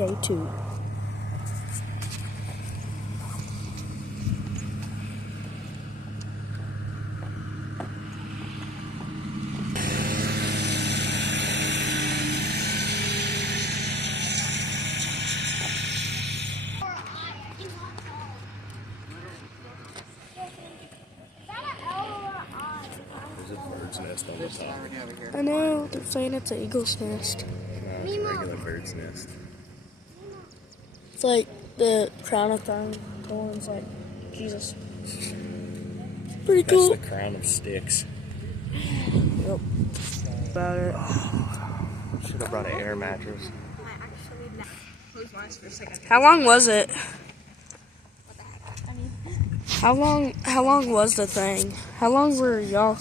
day 2. There's a bird's nest on the top. I know, they're saying it's an eagle's nest. No, it's a regular bird's nest. It's like the crown of thorns, like Jesus. Pretty cool. That's the crown of sticks. Yep. About it. Should have brought an air mattress. How long was it? How long was the thing? How long were y'all?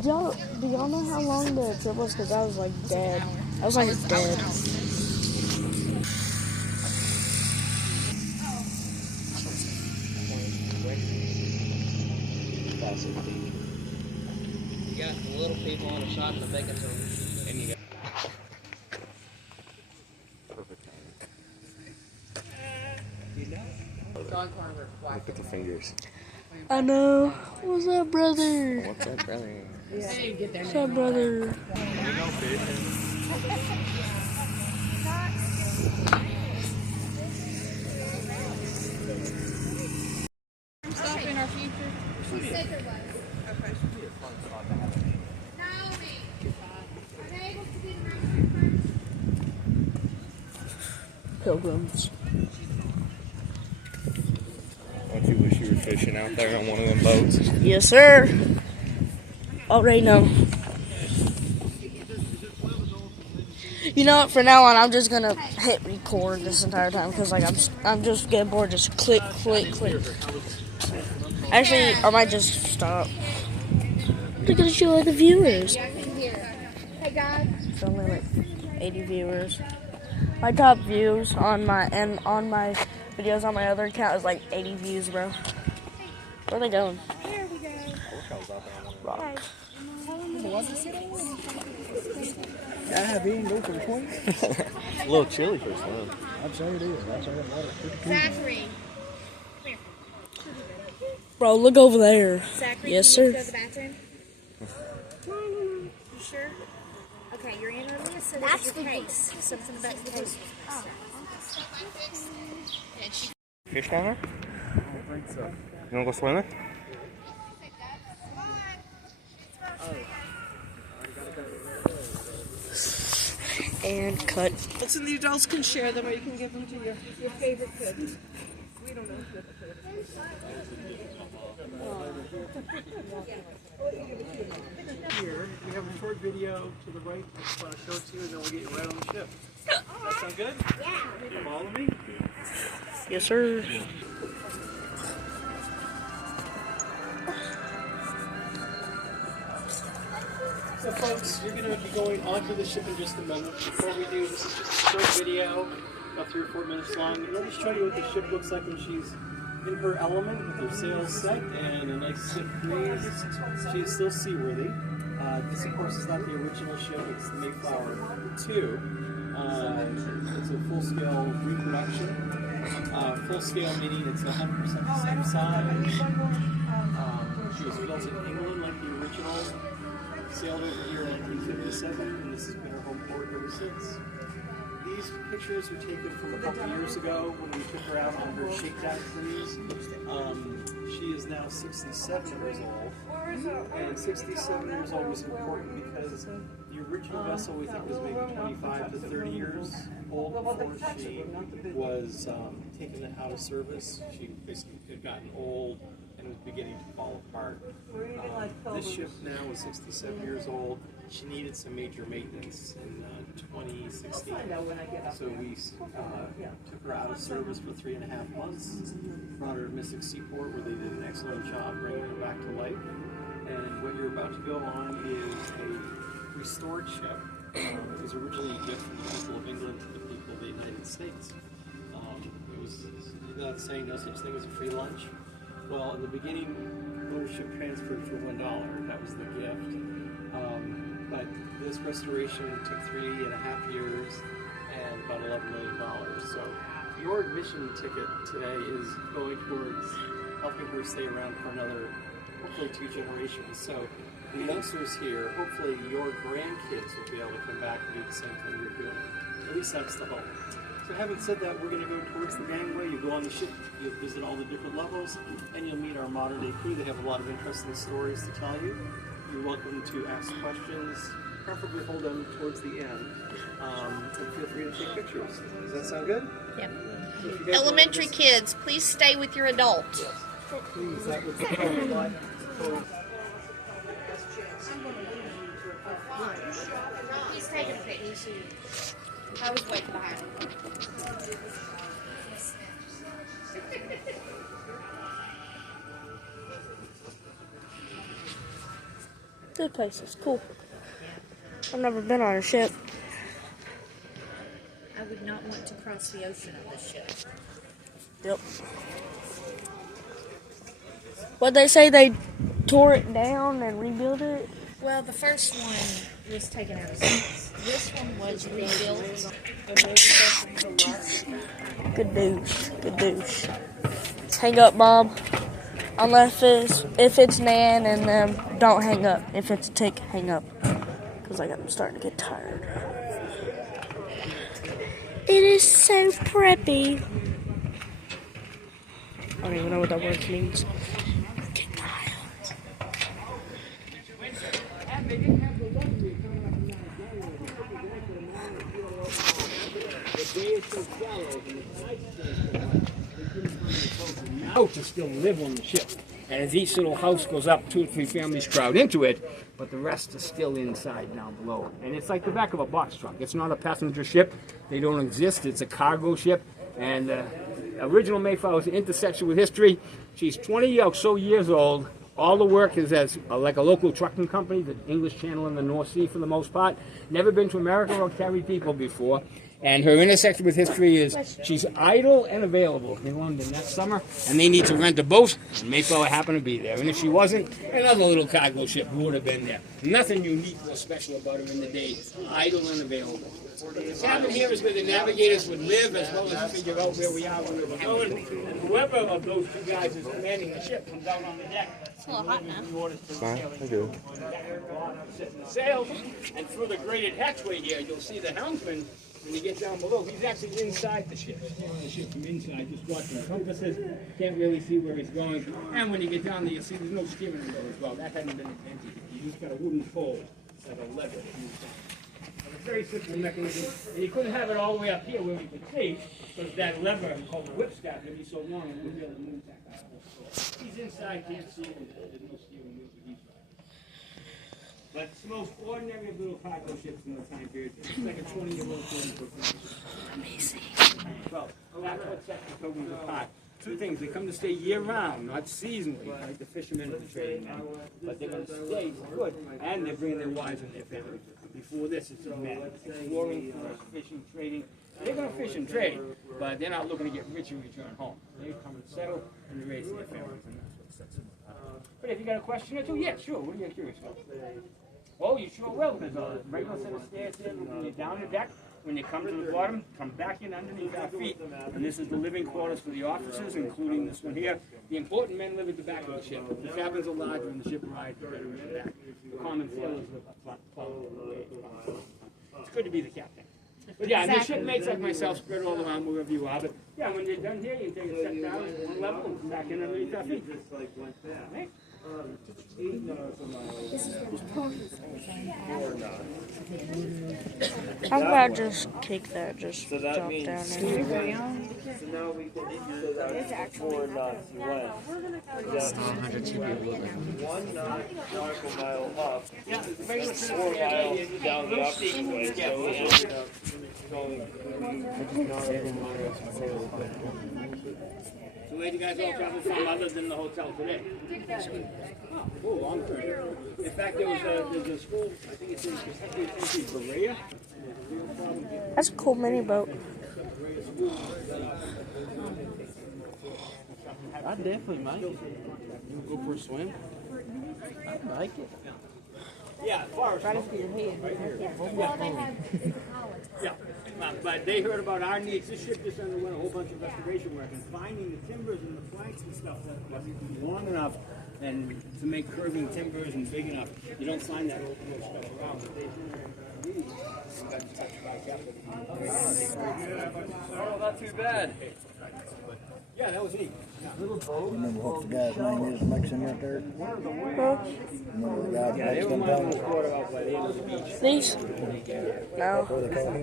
Do y'all know how long the trip was? Because I was like dead. I was like dead. You got the little people on the side of the big ones, and you got Perfect timing. John Carver. Look at the fingers. I know. What's up, brother? What's up, brother? What's up, brother? Stuff in our future. She said there was. Okay. Naomi, are they able to get an Pilgrims. Don't you wish you were fishing out there on one of them boats? Yes, sir. Already know. You know what? For now on, I'm just gonna hit record this entire time because like I'm just getting bored. Just click, click, click. Actually, I might just stop. Look at the show of the viewers. Hey guys. It's only like 80 viewers. My top views on my videos on my other account is like 80 views, bro. Where are they going? Here we go. Rock. Yeah, being go for 20. A little chilly for swim. I'd say it is. I'd say that water's pretty cool. Zachary. Bro, look over there. Zachary, Yes, can you sir. go to the bathroom? You sure? Okay, you're in Amelia, so that's your case. Something about your case. Fish down there? You wanna go swimming? And cut. So the adults can share them, or you can give them to your favorite kid. We don't know. Here, we have a short video to the right. I just want to show it to you, and then we'll get you right on the ship. That sound good? Yeah. Follow me. Yes, sir. So folks, you're going to be going onto the ship in just a moment. Before we do, this is just a short video, about 3 or 4 minutes long. And let me show you what the ship looks like when she's in her element, with her sails set and a nice stiff breeze. She is still seaworthy. This, of course, is not the original ship. It's the Mayflower 2. It's a full-scale reproduction. Full-scale meaning it's 100% the same size. She was built in England like the original. Sailed over here in 1957, and this has been her home port ever since. These pictures were taken from a couple years ago when we took her out on her shakedown cruise. She is now 67 years old, and 67 years old was important because the original vessel we think was maybe 25 to 30 years old before she was taken out of service. She basically had gotten old and was beginning to fall apart. This ship now is 67 years old. She needed some major maintenance in 2016. So we took her out of service for 3.5 months, brought her to Mystic Seaport where they did an excellent job bringing her back to life. And what you're about to go on is a restored ship. It was originally a gift from the people of England to the people of the United States. It was not saying no such thing as a free lunch. Well, in the beginning, ownership transferred for $1. That was the gift. But this restoration took 3.5 years, and about $11 million. So your admission ticket today is going towards helping her stay around for another, hopefully 2 generations. So the youngsters here, hopefully your grandkids will be able to come back and do the same thing you're doing. At least that's the hope. So having said that, we're going to go towards the gangway. You go on the ship, you'll visit all the different levels, and you'll meet our modern day crew. They have a lot of interesting stories to tell you. You're welcome to ask questions, preferably hold them towards the end, and feel free to take pictures. Does that sound good? Yeah. So if you guys Elementary want to kids, please stay with your adults. Yes. Please, that would be helpful. He's taking a picture. I was waiting behind him. This place is cool. I've never been on a ship. I would not want to cross the ocean on this ship. Yep. What they say, they tore it down and rebuilt it? Well, the first one was taken out of service. This one was rebuilt. Good douche. Good douche. Hang up, Mom. Unless if it's Nan and them, don't hang up. If it's a tick, hang up. Because I'm starting to get tired. It is so preppy. I don't even know what that word means. Get wild. Out to still live on the ship. And as each little house goes up, 2 or 3 families crowd into it, but the rest are still inside down below. And it's like the back of a box truck. It's not a passenger ship. They don't exist. It's a cargo ship. And original Mayflower is an intersection with history. She's 20 or so years old. All the work is as like a local trucking company, the English Channel and the North Sea for the most part. Never been to America or carried people before. And her intersection with history is she's idle and available in London that summer, and they need to rent a boat, and Mayflower happened to be there. And if she wasn't, another little cargo ship would have been there. Nothing unique or special about her in the day, idle and available. What's happened here is where the navigators would live, as well as figure out where we are, where we're going. And whoever of those 2 guys is commanding the ship comes out on the deck. It's a little hot now. Fine, I do. Setting the sails, and through the grated hatchway here, you'll see the helmsman. When you get down below, he's actually inside the ship. The ship from inside, just watching compasses. Can't really see where he's going. And when you get down there, you'll see there's no steering wheel as well. That hasn't been invented. You just got a wooden pole, like a lever. It's a very simple mechanism. And you couldn't have it all the way up here where we could see, because that lever called the whip staff would be so long it wouldn't be able to move that guy. So he's inside, can't see him. There's no steering wheel for these guys. But it's the most ordinary of little cargo ships in the time period. It's like a 20-year-old 40-foot ship. Amazing. Well, that's what sets the Pilgrims apart. 2 things. They come to stay year-round, not seasonally, like the fishermen and the trading men. But they're going to stay for good, and they're bringing their wives and their families. Before this, it's men. Exploring, fishing, trading. They're going to fish and trade, but they're not looking to get rich and return home. They come and settle and they raise their families, and that's what sets them apart. But if you got a question or 2, yeah, sure. What are you curious about? Oh, you sure will. There's a regular set of stairs there when you're down the deck. When you come to the bottom, come back in underneath our feet. And this is the living quarters for the officers, including this one here. The important men live at the back of the ship. The cabins are larger and the ship rides better in the back. The common sailors live up front. It's good to be the captain. But yeah, and the shipmates like myself spread all around wherever you are. But yeah, when you're done here, you take a step down to 1 level and come back in underneath our feet. Right? How about just kick that? Just So that drop means down so there. now we can so that means 4 knots west. 1 nautical mile up, Yeah, the regular and set 4 of miles stairs, down the opposite way. Yeah. So we ended up going nautical miles. So where do you guys all travel from other than the hotel today? Oh, long term. In fact, there's a school, I think it's in Berea. That's a cool mini boat. I definitely might. You go for a swim? I like it. Yeah, as far as Right up to your head. right here. Well, they have Yeah. But they heard about our needs. This ship just underwent a whole bunch of restoration work, and finding the timbers and the planks and stuff that was long enough and to make curving timbers and big enough. You don't find that old stuff around, but they do. Got touched by Capital. Oh, not too bad. Yeah, that was neat. Remember what the guy's name is mixing right there? Remember the guy Yeah, they were mixing miles things? quarter out by the end of the beach. These? No. What do they call him?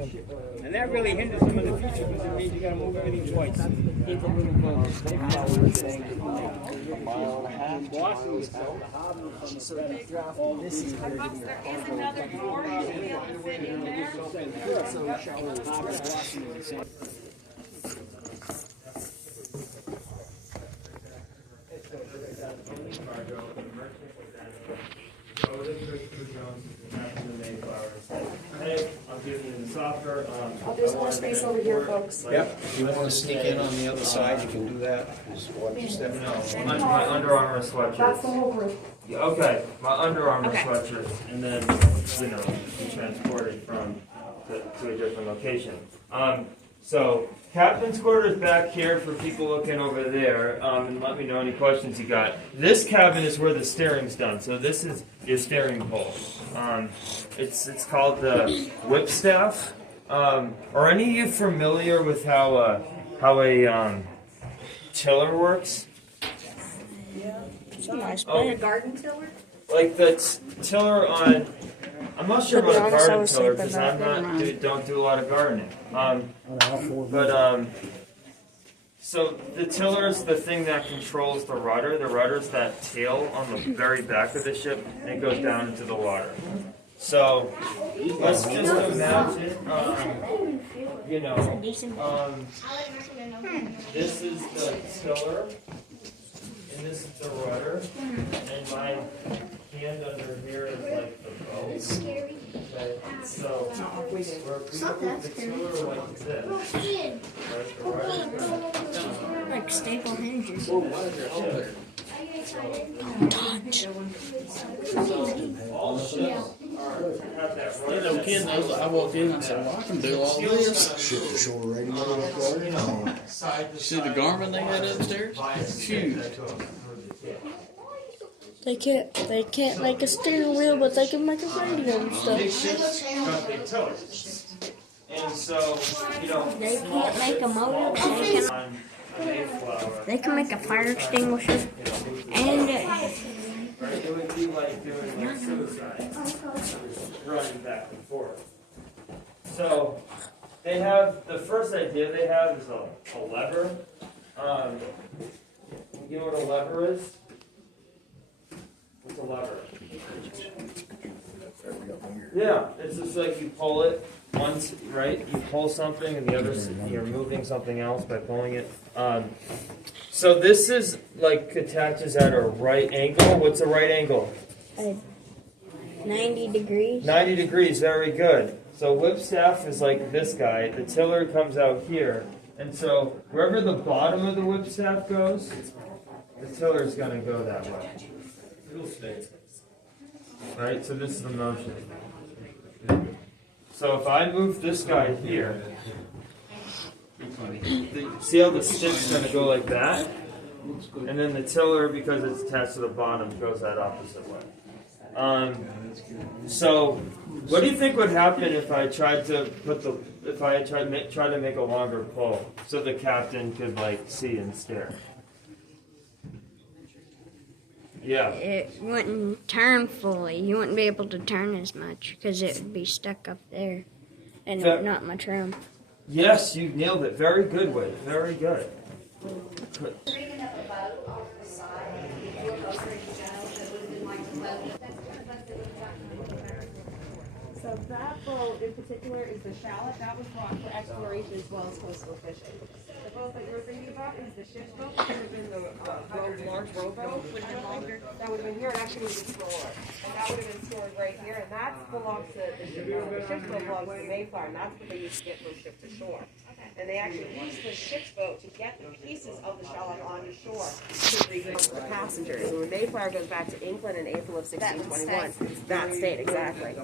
And that really hinders them in the future because it means you gotta move everything twice. Keep a little boat. They follow the thing. Boston is so all this is There is another door you should be able to fit in there. Hey, I'm giving you the software. There's more space over here, folks. Yep. If you want to sneak in on the other side, you can do that. Just watch your step. My Under Armour sweatshirt. That's the whole group. Yeah, okay, my Under Armour sweatshirt, and then, be transported from to a different location. So, captain's quarters back here for people looking over there, and let me know any questions you got. This cabin is where the steering's done, so this is your steering pole. It's called the whip staff. Are any of you familiar with how a tiller works? It's a nice Oh. bed. Garden tiller? Like the tiller on, I'm not sure To be about a honest, I garden was tiller thinking because that, I'm never not mind. don't do a lot of gardening. So the tiller is the thing that controls the rudder. The rudder's that tail on the very back of the ship, and it goes down into the water. So let's just imagine, this is the tiller, and this is the rudder, and my hand under here is like the boat. It's scary. Okay, so we're putting the tiller like this. Right, the rudder. Like staple hinges. Touch. All ships have that rudder. No kidding. I walked in and I said, well, I can do all this. Ship to shore radio. See the Garmin they had upstairs? Huge. They can't make a steering wheel, but they can make a radio and Big stuff. ships got big tillers. And so, They can't make a motor. on Mayflower, They can make a fire extinguisher. And right? It would be like doing like suicide, running back and forth. So they have the first idea they have is a lever. You know what a lever is? What's a lever? Yeah, it's just like you pull it once, right? You pull something, and the other you're moving something else by pulling it. So this is like attaches at a right angle. What's a right angle? 90 degrees. 90 degrees. Very good. So whip staff is like this guy. The tiller comes out here, and so wherever the bottom of the whip staff goes, the tiller is going to go that way. Right. So this is the motion. So if I move this guy here, see how the stick's going to go like that? And then the tiller, because it's attached to the bottom, goes that opposite way. So what do you think would happen if I tried to try to make a longer pole so the captain could like see and stare? Yeah. It wouldn't turn fully. You wouldn't be able to turn as much because it would be stuck up there and not much room. Yes, you nailed it. Very good, Wade. Very good. So that boat in particular is the Shallot. That was brought for exploration as well as coastal fishing. The boat that you're thinking about is the ship's boat. It would have been the large rowboat. Would have been longer. That would have been here. It actually would have been slower. And that would have been stored right here. And that belongs to the ship's boat belongs to Mayflower. And that's what they used to get from ship to shore. And they actually used the ship's boat to get the pieces of the shallot onto shore to rebuild the passengers. And when Mayflower goes back to England in April of 1621, that stayed, exactly.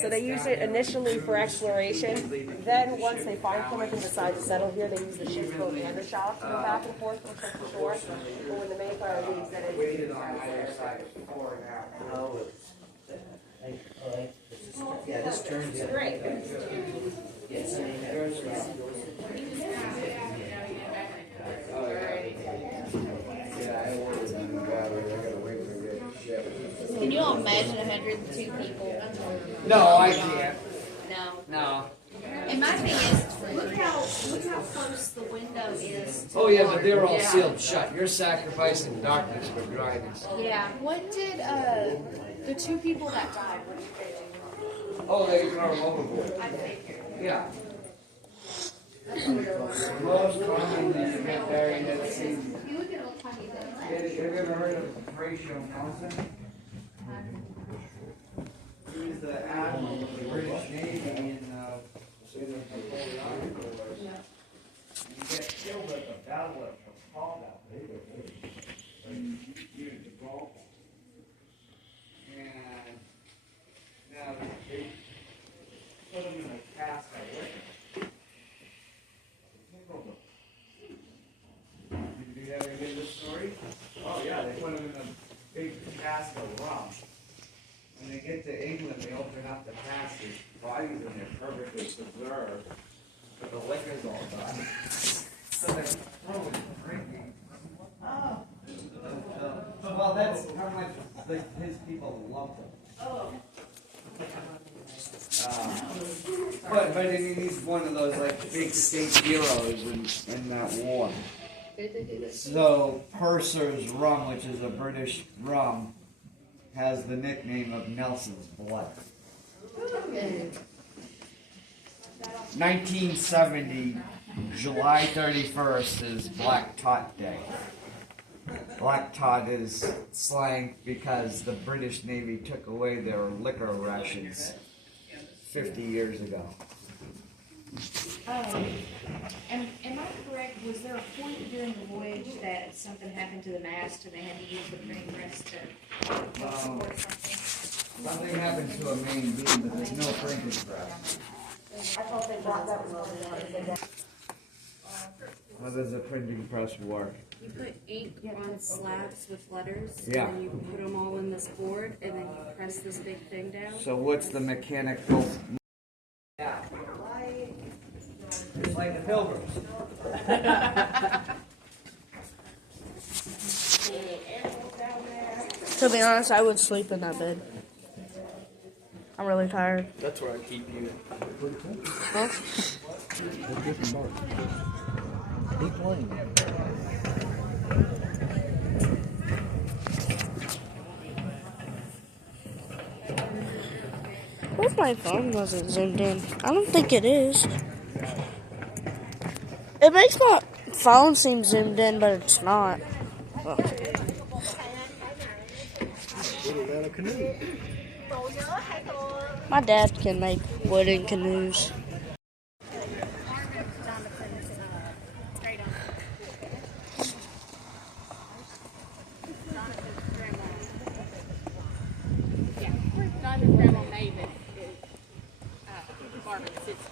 So they used it initially for exploration. Then once they find Plymouth and decide to settle here, they use the ship's boat and the shallot to go back and forth from shore to shore. But when the Mayflower leaves, then it is Yeah, this turns it. great. Can you imagine 102 people? No, I can't. No. No. And my thing is, look how close the window is. To Oh yeah, but they're all water. sealed shut. You're sacrificing darkness for dryness. Yeah. What did the two people that died? What did they do? Oh, they throw them overboard. I figured. Yeah. Most commonly you get buried at sea. You look at old tiny things. Have you ever heard of Horatio Nelson? He was the admiral of the British Navy in the Napoleonic Wars. He got killed at the Battle of Trafalgar. And now they put him in a cask of liquor. Did you ever hear this story? Oh yeah, they put him in a big cask of rum. When they get to England, they open up the cask, his body's in there perfectly preserved, but the liquor's all done. So they're throwing drinking. Oh. Well, that's how much his people loved him. Oh. But I mean, he's one of those like big state heroes in that war. So Purser's rum, which is a British rum, has the nickname of Nelson's blood. 1970, July 31st is Black Tot Day. Black Tot is slang because the British Navy took away their liquor rations 50 years ago. Am I correct? Was there a point during the voyage that something happened to the mast and they had to use the printing press to support something? Something happened to a main beam, but there's no printing press. I thought they brought that one. How does a printing press work? You put ink on slabs with letters, Yeah. and then you put them all in this board, and then you press this big thing down. So what's the mechanical? Yeah. It's like the Pilgrims. To be honest, I would sleep in that bed. I'm really tired. That's where I keep you. Huh? Keep playing. What if my phone wasn't zoomed in? I don't think it is. It makes my phone seem zoomed in, but it's not. Well. My dad can make wooden canoes. Donovan's grandma Maven is Marvin's sister.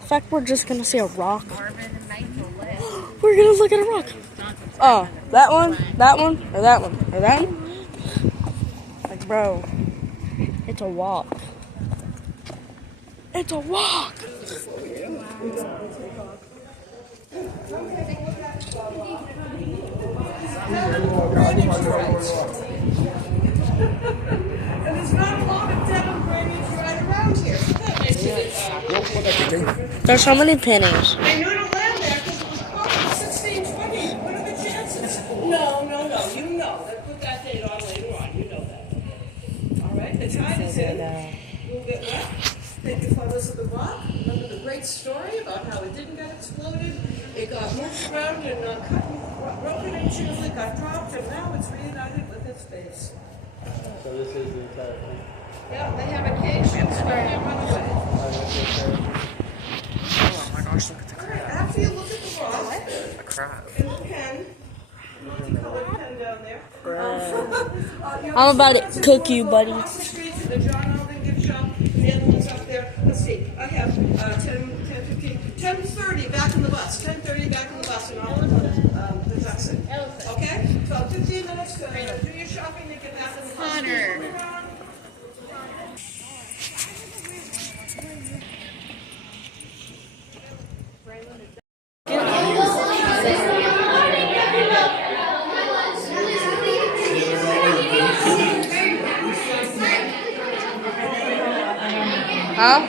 In fact, we're just gonna see a rock. Marvin and Maven left. We're gonna look at a rock. Oh, that one, or that one, or that one. Like, bro, it's a walk. It's a walk. And there's not a lot of denim drainage right around here. There's so many pennies. I knew to land there because it was called 1620. What are the chances? No. You know. They put that date on later on. You know that. All right. The time is in. We'll get wet. Take the photos of the rock. Remember the great story about how it didn't get exploded. It got moved around and cut and broken into. It got dropped, and now it's reunited with its base. So this is the entire thing. Yeah, they have occasions where they run away. Oh my gosh, look at the crab. After you look at the rock, A crab. in the pen, multicolored pen down there. I'm about to cook you, buddy. Across the street to the John Alden gift shop, the other one's up there. Let's see, I have 10:30 back in the bus, 10:30 back in the bus, and all of the Jackson. Okay? So 15 minutes to do your shopping and get back in the bus. Hunter. Huh?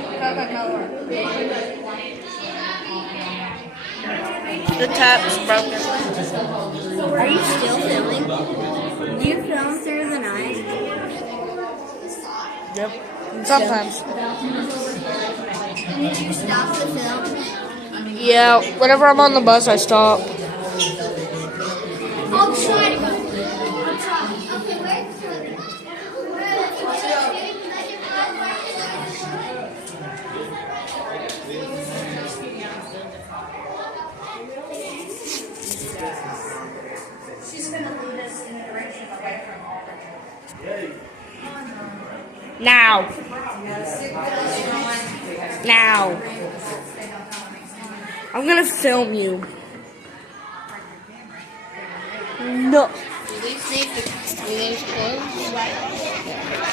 The tap's broken. Are you still filming? Do you film through the night? Yep. Sometimes. Did you stop the film? Yeah, whenever I'm on the bus, I stop. I'll try to go. I'll try. Okay, wait. She's gonna lead us in the direction away from Auburn. Now. Now. I'm gonna film you. No.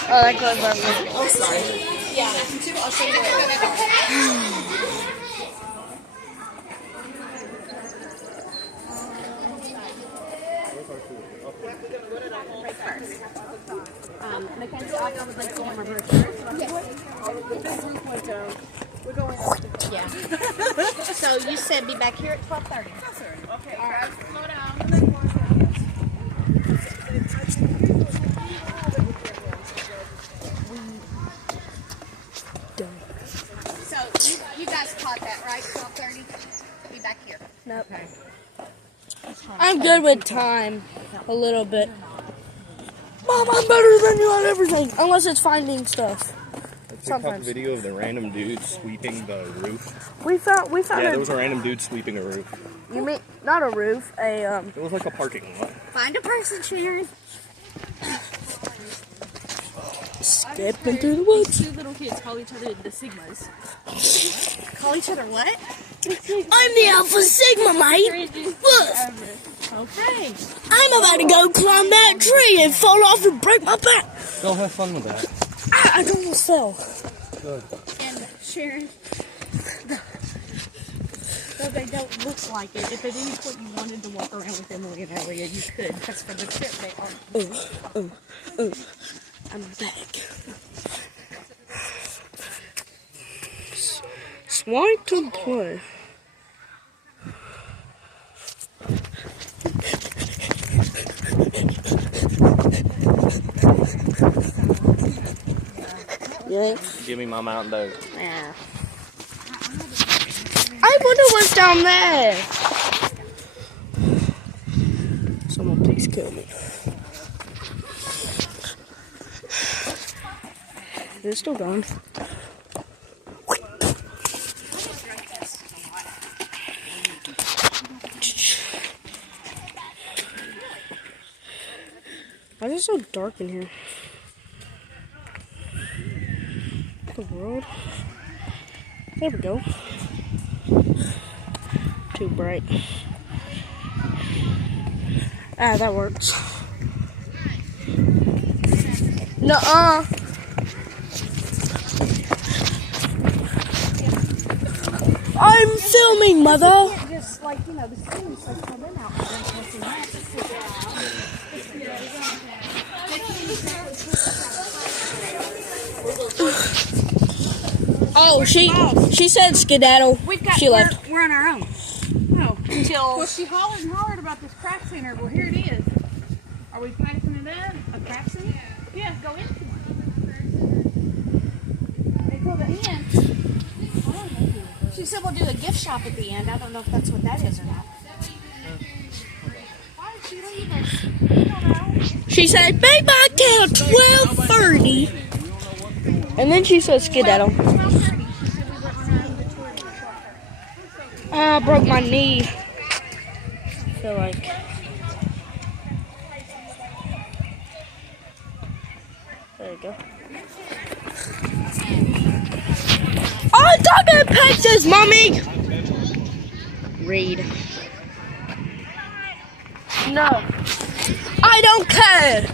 Oh, that goes perfect. Oh, sorry. Yeah, I can too. I'll show you. Mackenzie, I would like to go on reverse first. We're going. Yeah. So you said be back here at 12:30. Okay. All right. Slow down. So you guys caught that, right? 12:30. Be back here. Nope. I'm good with time. A little bit. Mom, I'm better than you at everything. Unless it's finding stuff. Sometimes. Video of the random dude sweeping the roof. We found Yeah, there was a random dude sweeping a roof. You mean not a roof, It was like a parking lot. Find a person, Sharon. Skipping through the woods. Two little kids call each other the Sigmas. Call each other what? I'm the Alpha Sigma, mate. Look, Okay. I'm about to go climb that tree and fall off and break my back. Go have fun with that. I almost fell. And Sharon, though they don't look like it, if at any point you wanted to walk around with Emily and Elliot, you could, because for the trip they are. I'm back. Swipe to play. Yeah. Give me my Mountain Dew. Yeah. I wonder what's down there. Someone please kill me. Is it still going? Why is it so dark in here? The world. There we go. Too bright. Ah, that works. Nuh-uh. I'm filming, mother. Just like, you know, the students like pull them out and this and that. Oh, she said skedaddle. She left. We're on our own. Oh, until. Well, she hollered and hollered about this crack center. Well, here it is. Are we practicing it in? A crack center? Yeah, go into one. They pulled it in. She said we'll do a gift shop at the end. I don't know if that's what that is or not. Why did she leave us? I don't know. She said, be back at 12:30. And then she said skedaddle. I broke my knee. I feel like. There you go. Oh, dog pictures, mommy! Read. No. I don't care.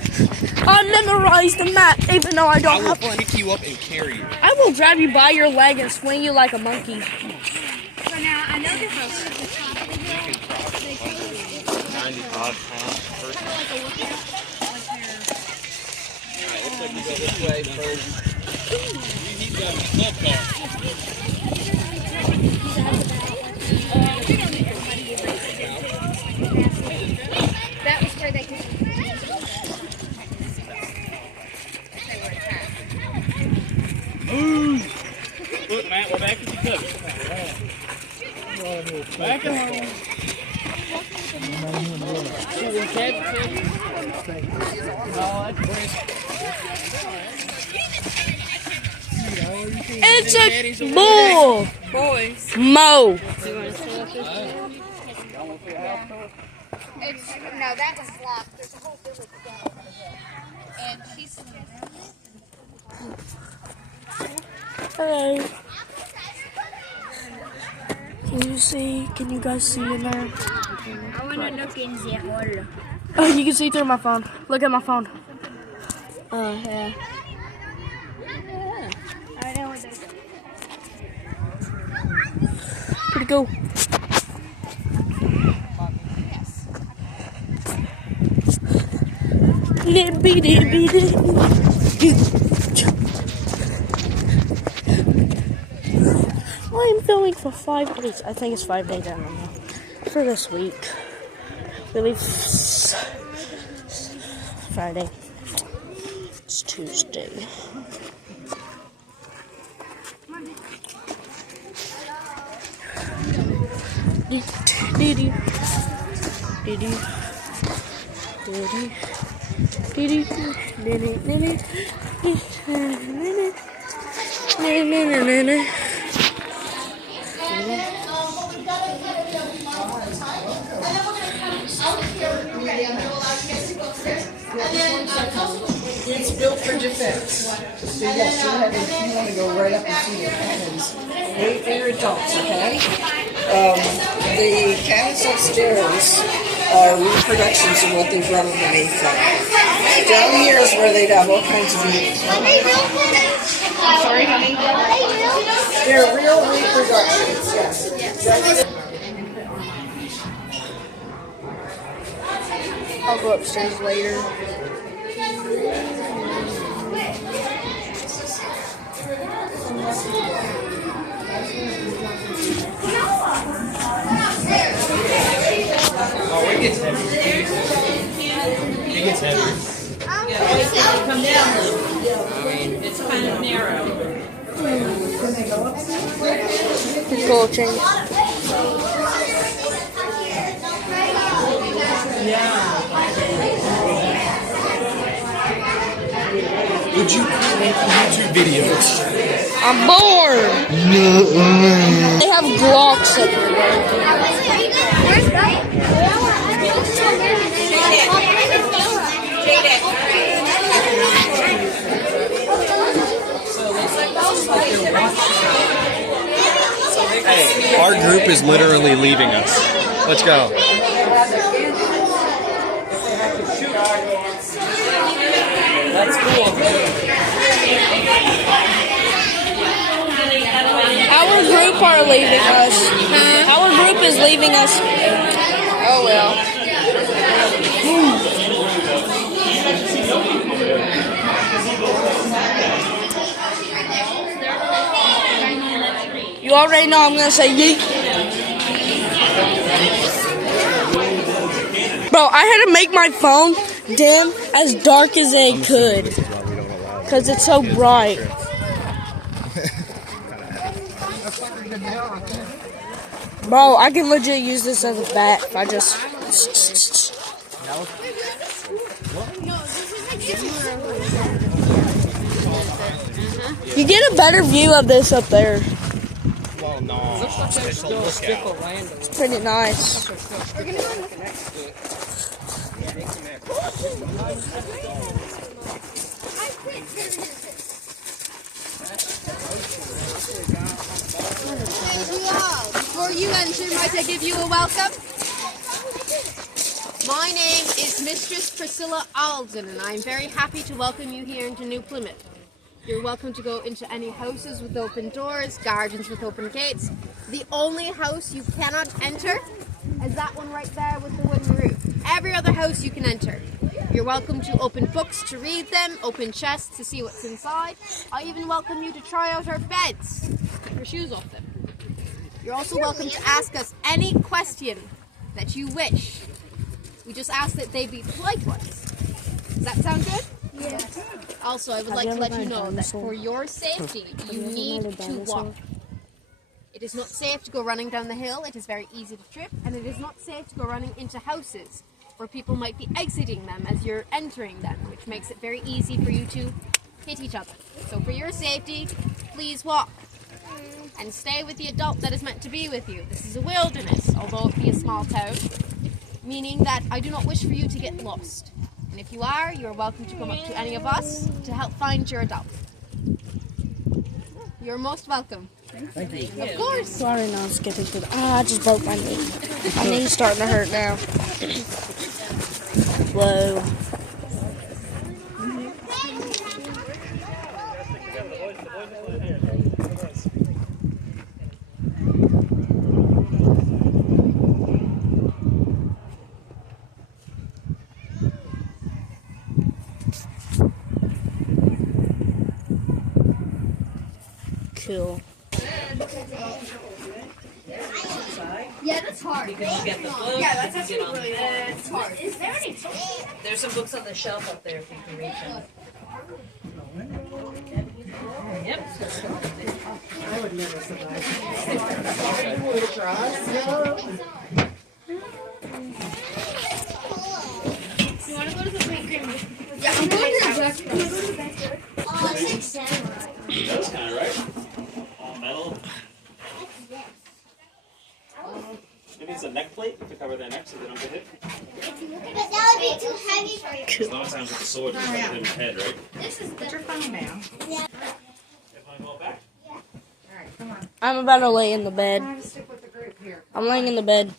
I'll memorize the map even though I don't have one. I will pick you up and carry you. I will grab you by your leg and swing you like a monkey. So now, I know they're both 95 pounds per person. Looks like you go this way first. You need to have a club car. That was where they could. Look, Matt, we're back at the cook. Back at home. She's in Kansas City. Oh, that's great. It's a bull. Boys. Mo. No, that was locked. There's a whole village down over there. And she's. Hello. Can you guys see in there? I want to look in the hole. Oh, you can see through my phone. Look at my phone. Oh, yeah. I know what they're Pretty cool. I'm filming for 5 days. I think it's 5 days. I don't know. For this week. We leave Friday. It's Tuesday. It's built for defense. So yes, you want to go right up and see the cannons. Wait for your adults, okay? The cannons upstairs are reproductions of what they've run underneath them. Down here is where they'd have all kinds of meat. Sorry, honey? They're real reproductions, yes. I'll go upstairs later. Oh, it gets heavy. It gets heavy. Come down. It's kind of narrow. Gold chain. Would you make YouTube videos? I'm bored. They have Glocks everywhere. Hey, our group is literally leaving us. Let's go. That's cool. Our group are leaving us. Our group is leaving us. Oh well. You already know I'm gonna say yeet. Bro, I had to make my phone dim as dark as it could. Because it's so bright. Bro, I can legit use this as a bat if I just... You get a better view of this up there. Well, no. It's pretty nice. Before you enter, might I give you a welcome? My name is Mistress Priscilla Alden, and I'm very happy to welcome you here into New Plymouth. You're welcome to go into any houses with open doors, gardens with open gates. The only house you cannot enter is that one right there with the wooden roof. Every other house you can enter. You're welcome to open books to read them, open chests to see what's inside. I even welcome you to try out our beds. Take your shoes off them. You're also welcome to ask us any question that you wish. We just ask that they be polite ones. Does that sound good? Yes. Also, I would like to let you know that for your safety, you need to walk. It is not safe to go running down the hill. It is very easy to trip, and it is not safe to go running into houses where people might be exiting them as you're entering them, which makes it very easy for you to hit each other. So for your safety, please walk. And stay with the adult that is meant to be with you. This is a wilderness, although it be a small town, meaning that I do not wish for you to get lost. And if you are, you are welcome to come up to any of us to help find your adult. You're most welcome. Thank you. Of course. Sorry, no, I'm skipping through. I just broke my knee. My knee's starting to hurt now. Whoa. Cool. Yeah, that's hard. Because you get the book. Yeah, that's you actually get on really the good. It's hard. Is there any? There's some books on the shelf up there if you can reach them. Yep. I would never survive. You want to go to the playground? Yeah, I'm going to the restaurant. That's kind of right. All metal. Maybe it's a neck plate to cover their neck so they don't get hit. But that would be too heavy for you. A lot of times with the sword, it's like in the head, right? This is your phone now. Yeah. Everyone go back. Alright, come on. I'm about to lay in the bed. Try to stick with the group here. I'm laying in the bed.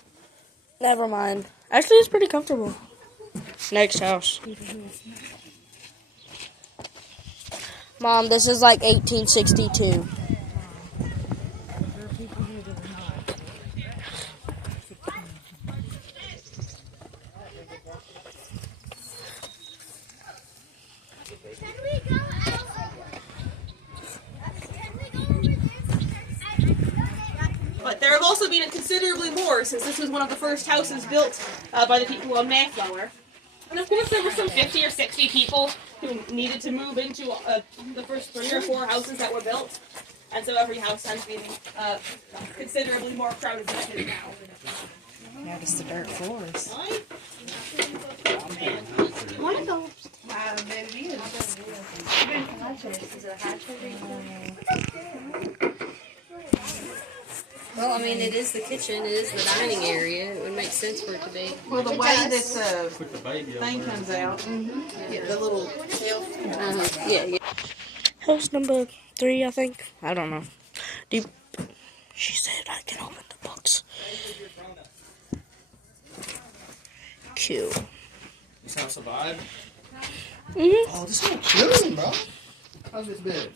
Never mind. Actually, it's pretty comfortable. Next house. Mom, this is like 1862. But there have also been considerably more since this was one of the first houses built by the people of Mayflower. And of course there were some 50 or 60 people who needed to move into the first 3 or 4 houses that were built. And so every house has been considerably more crowded than it is now. Notice the dirt floors. Want to go? Wow, baby, it is. Is it a hatchery? Well, I mean, it is the kitchen, it is the dining area. It would make sense for it to be. Well, the way that the thing comes out, yeah, the little shelf. Yeah. House number 3, I think. I don't know. She said I can open the books. Cute. This house survive? Mm-hmm. Oh, this is chilling, bro. How's this bed?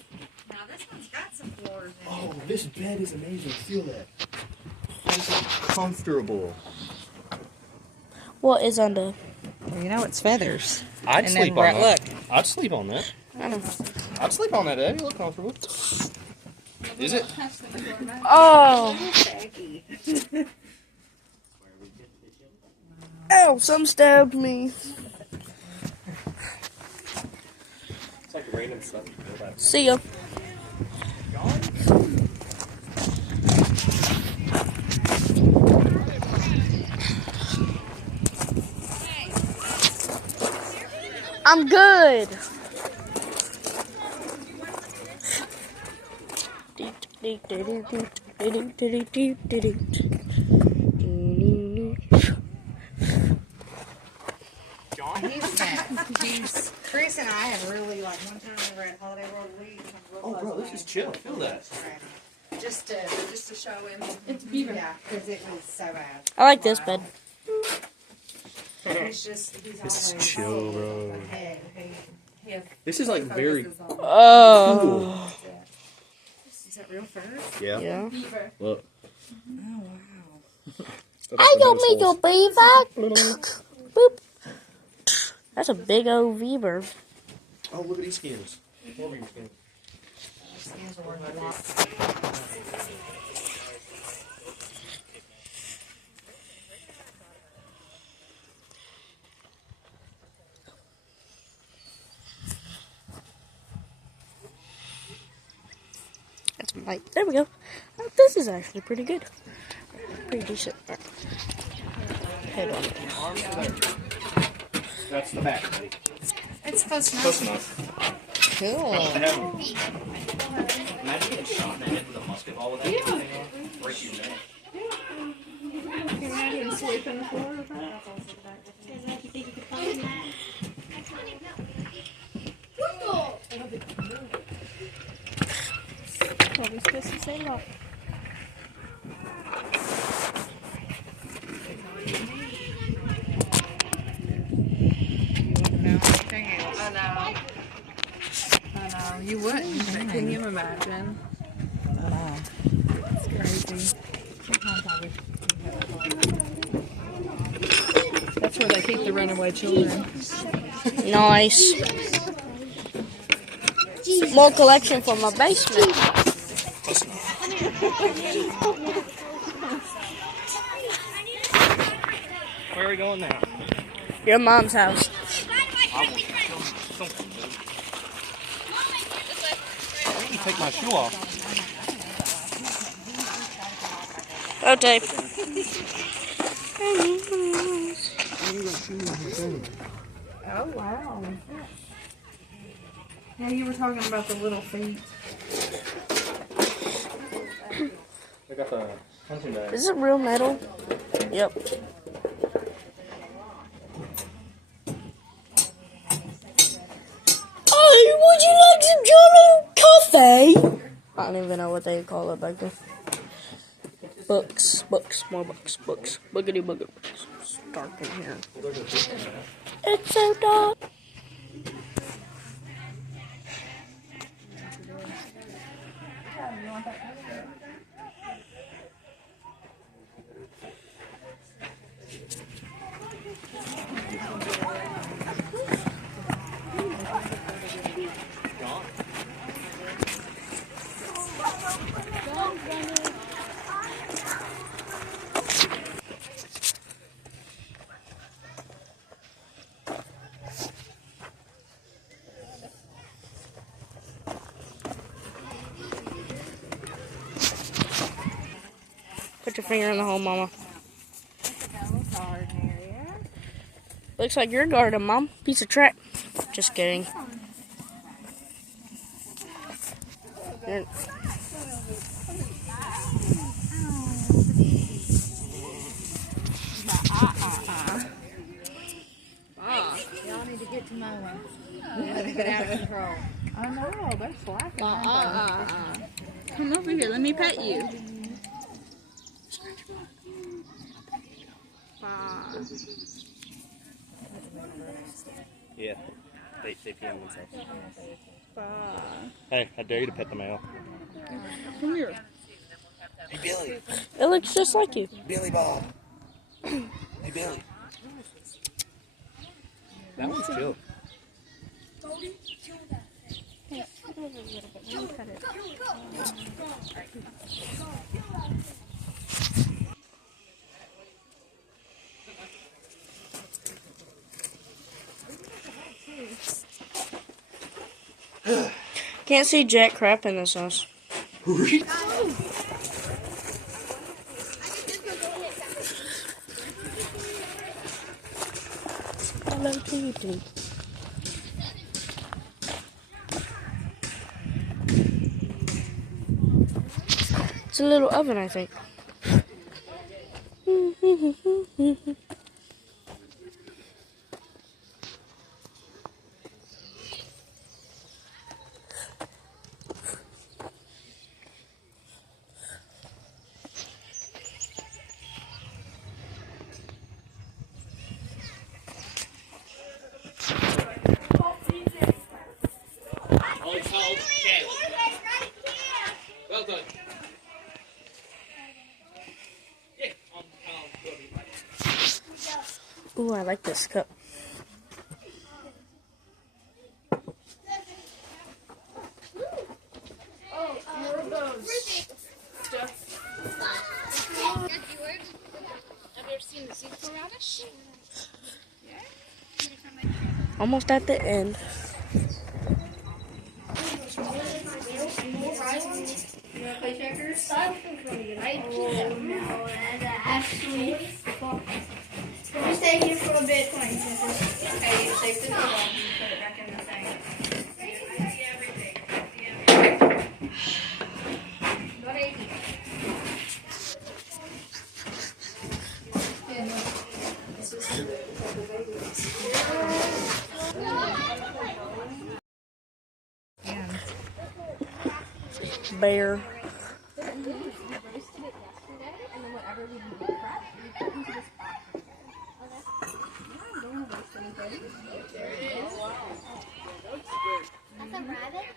Now this one's got some floors in it. Oh, this bed is amazing. Feel that. It's comfortable. What is under? Well, you know it's feathers. I'd And sleep then on that. look. I'd sleep on that. I know. I'd sleep on that, Eddie. You look comfortable. Is it? Oh! Ow! Some stabbed me. It's like random stuff. See ya. I'm good. Chris and I have really, like, one time we were at Holiday World, Oh, bro, this is chill. Feel that. just to show him. It's beaver. Yeah, because it was so bad. I like this bed. He's This always is chill, bro. ahead. This is like very. Oh. Is that real fur? Yeah. Yeah. Beaver. Look. Oh, wow. I don't make a beaver. Boop. That's a big old beaver. Oh, look at these skins. More beaver skins. Skins are worth a lot. That's my. There we go. Oh, this is actually pretty good. Pretty decent. Right. Head on. That's the back, buddy. It's close enough. Close enough. Cool. Imagine getting shot in the head with a musket ball with that thing on. Break your neck. Can you imagine sleeping the floor with that? Probably supposed to say that. I know. You wouldn't. Can you imagine? It's crazy. That's where they keep the runaway children. Nice. More collection from my basement. Where are we going now? Your mom's house. I can take my shoe off. Okay. Oh, wow. Yeah, you were talking about the little feet. I got the punching bag. Is it real metal? Yep. Oh, would you like some Jolo coffee? I don't even know what they call it back then. Books, more books. Boogity booger books. It's dark in here. It's so dark. Put your finger in the hole, Mama. Looks like your garden, Mom. Piece of track. Just kidding. You're... Y'all need to get to mowing. Let it get out of control. I know, they're slacking. Come over here, let me pet you. Yeah. They pee on themselves. Hey, I dare you to pet the male. Come here. Hey, Billy. It looks just like you. Billy Bob. Hey, Billy. That one's chill. Can't see jack crap in this house. Hello, Kitty. It's a little oven, I think. Okay. Well done. Ooh, I like this cup. Oh, Yorgos. Stuff. Have you ever seen the Super Radish? Almost at the end. You wanna play checkers? Oh no, that's actually let me stay here for a bit playing checkers. Okay, you take this off and put it back in the thing. Got 80. Bear. That's a rabbit?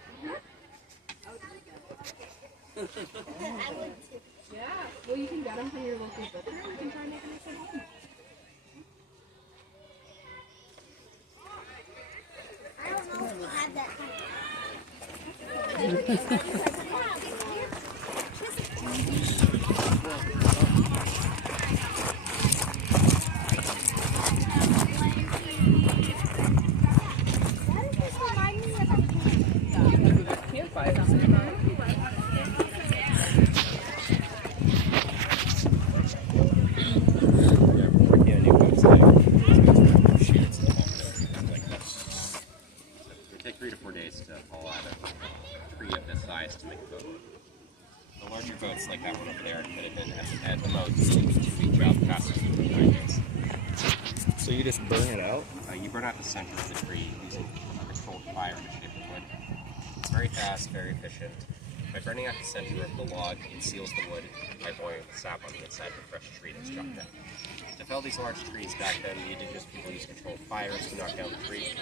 I would too. Yeah, well, you can get them from your local butcher. You can try making this at home. I don't know if we have that. It take 3 to 4 days to haul out a tree of this size to make a boat. The larger boats, like that one over there, could have been at the most 2-week job, faster than 9 days. So you just burn it out? You burn out the center of the tree using a controlled fire to shape the wood. It's very fast, very efficient. By burning out the center of the log, it seals the wood by boiling the sap on the inside of the fresh tree that's chopped down. To fell these large trees back then, the indigenous people used controlled fires to knock down the tree.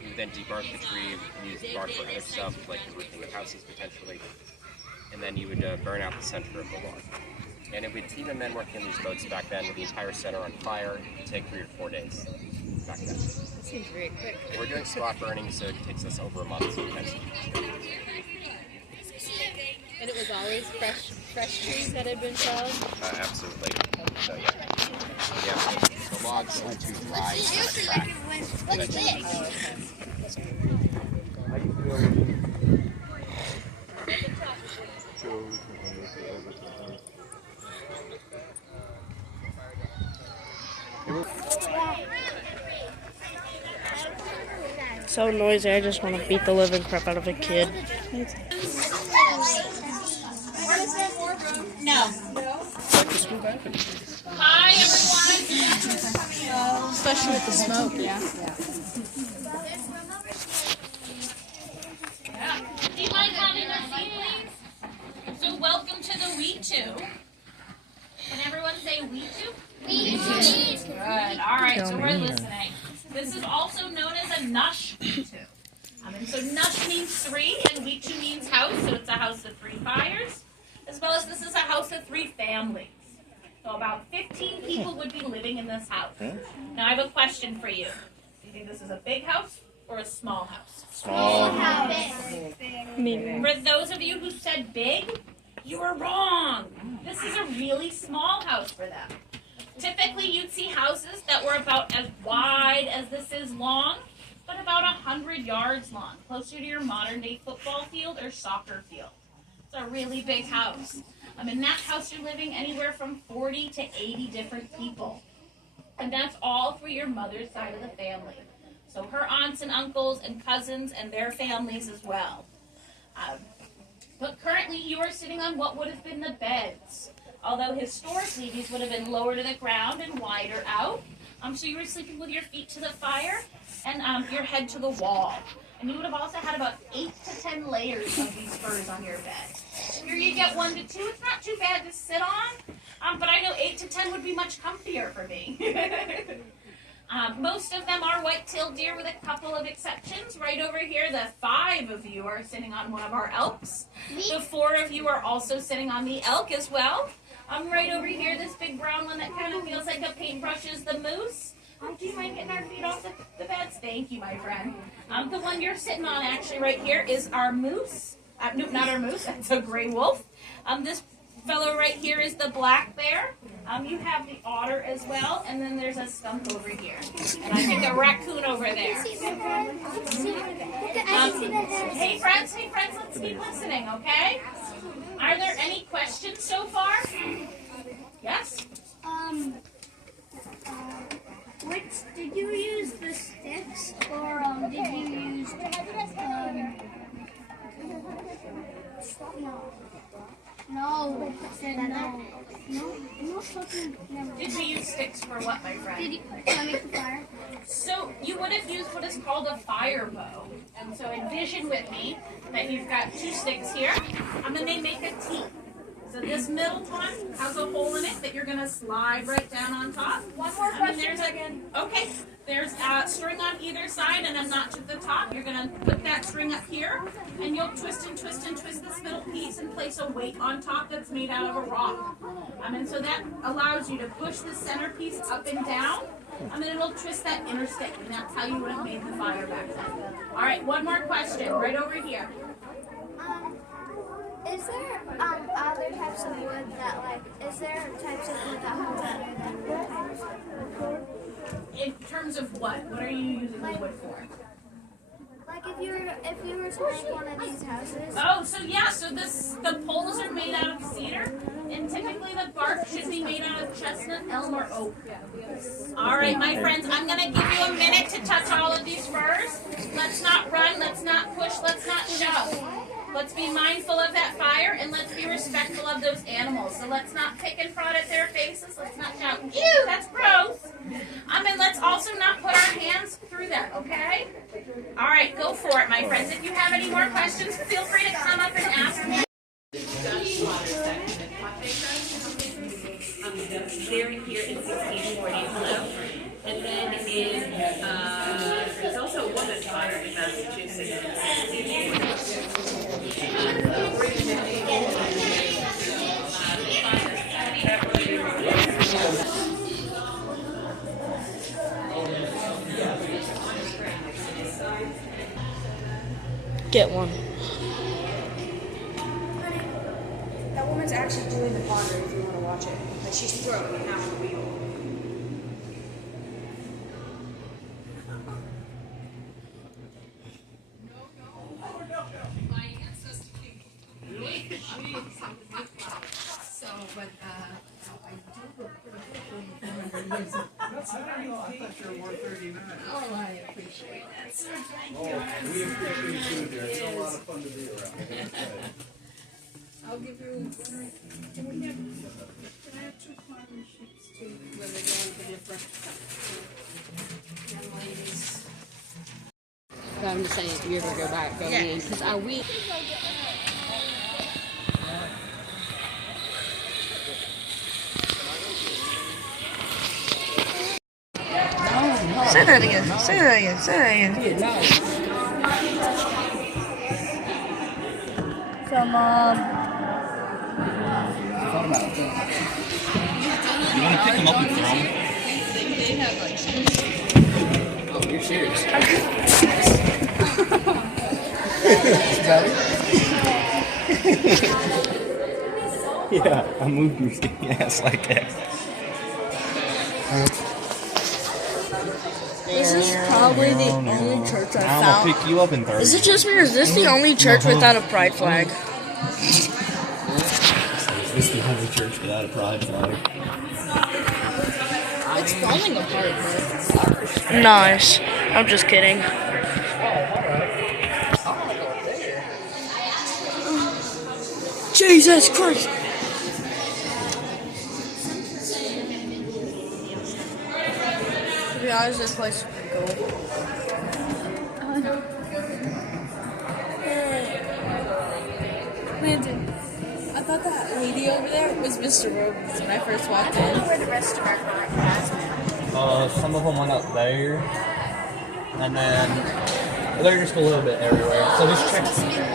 You would then debark the tree and use the bark for other stuff, like the roofing of houses potentially. And then you would burn out the center of the log. And it would, even men working in these boats back then with the entire center on fire, it would take 3 or 4 days back then. That seems very quick. We're doing spot burning, so it takes us over a month sometimes. And it was always fresh trees that had been felled? Absolutely. So yeah, the logs are too dry to crack. What's this? So noisy, I just want to beat the living crap out of a kid. No. Hi, everyone. Especially with the smoke, yeah. Do you mind having a seat, please? So welcome to the We Two. Can everyone say We Two? We Two. Good. All right, so we're listening. This is also known as a Nush We Two. And so Nush means 3 and We Two means house, so it's a house of 3 fires. As well as this is a house of 3 families. So about 15 people would be living in this house. Now I have a question for you. Do you think this is a big house or a small house? Small. For those of you who said big, you were wrong. This is a really small house for them. Typically you'd see houses that were about as wide as this is long, but about 100 yards long, closer to your modern day football field or soccer field. It's a really big house. In that house you're living anywhere from 40 to 80 different people. And that's all for your mother's side of the family. So her aunts and uncles and cousins and their families as well. But currently you are sitting on what would have been the beds. Although historically these would have been lower to the ground and wider out. So you were sleeping with your feet to the fire and your head to the wall. And you would have also had about 8 to 10 layers of these furs on your bed. Here you get 1 to 2. It's not too bad to sit on, but I know 8 to 10 would be much comfier for me. Most of them are white-tailed deer with a couple of exceptions. Right over here, the 5 of you are sitting on one of our elks. The 4 of you are also sitting on the elk as well. Right over here, this big brown one that kind of feels like a paintbrush is the moose. Do you mind getting our feet off the beds? Thank you, my friend. The one you're sitting on actually right here is our moose. No, not our moose. That's a gray wolf. This fellow right here is the black bear. You have the otter as well, and then there's a skunk over here. And I think a raccoon over there. Hey friends, let's keep listening, okay? Are there any questions so far? Yes? Did you use the sticks, or did you use, no, said no. No fucking, never. Did we use sticks for what, my friend? Did you make the fire? So you would have used what is called a fire bow. And so envision with me that you've got 2 sticks here, and then they make a T. So this middle one has a hole in it that you're going to slide right down on top. One more question again. Okay. There's a string on either side and a notch at the top. You're going to put that string up here, and you'll twist and twist and twist this middle piece and place a weight on top that's made out of a rock. And so that allows you to push the center piece up and down, and then it'll twist that inner stick, and that's how you would have made the fire back then. All right, one more question right over here. Is there other types of wood that is there types of wood that hold better than other types of wood? In terms of what? What are you using the wood for? Like if you were to make one of these houses. Oh, so the poles are made out of cedar, and typically the bark should be made out of chestnut, elm, or oak. All right, my friends, I'm going to give you a minute to touch all of these furs. Let's not run, let's not push, let's not shove. Let's be mindful of that fire, and let's be respectful of those animals. So let's not pick and prod at their faces. Let's not shout, ew, that's gross. And let's also not put our hands through that, okay? All right, go for it, my friends. If you have any more questions, feel free to come up and ask me. There in here in 1640 below. And then there's also a woman's fire in Massachusetts. Get one. That woman's actually doing the pottery if you want to watch it. Like she's throwing half the wheel. Oh, I appreciate that, sir. Thank you. We appreciate you. It's a lot of fun to be around. I'll give you. Can I have 2 cotton sheets too? Where they go into different young ladies. But I'm just saying, if you ever go back, go in, because I will. Say that again. Say that again. Say that again. From You want to pick them up and throw them? They have like. Oh, you're serious. Yeah, I moved your ass like that. This is probably the only church I found. I'll pick you up in 30. Is it just me, or is this the only church without a pride flag? Is this the only church without a pride flag? It's falling apart, man. Nice. I'm just kidding. Jesus Christ! To be honest, this place is pretty cool. Landon, I thought that lady over there was Mr. Robles when I first walked in. I don't know where the rest of our current cast went. Some of them went up there, and then they're just a little bit everywhere. So just check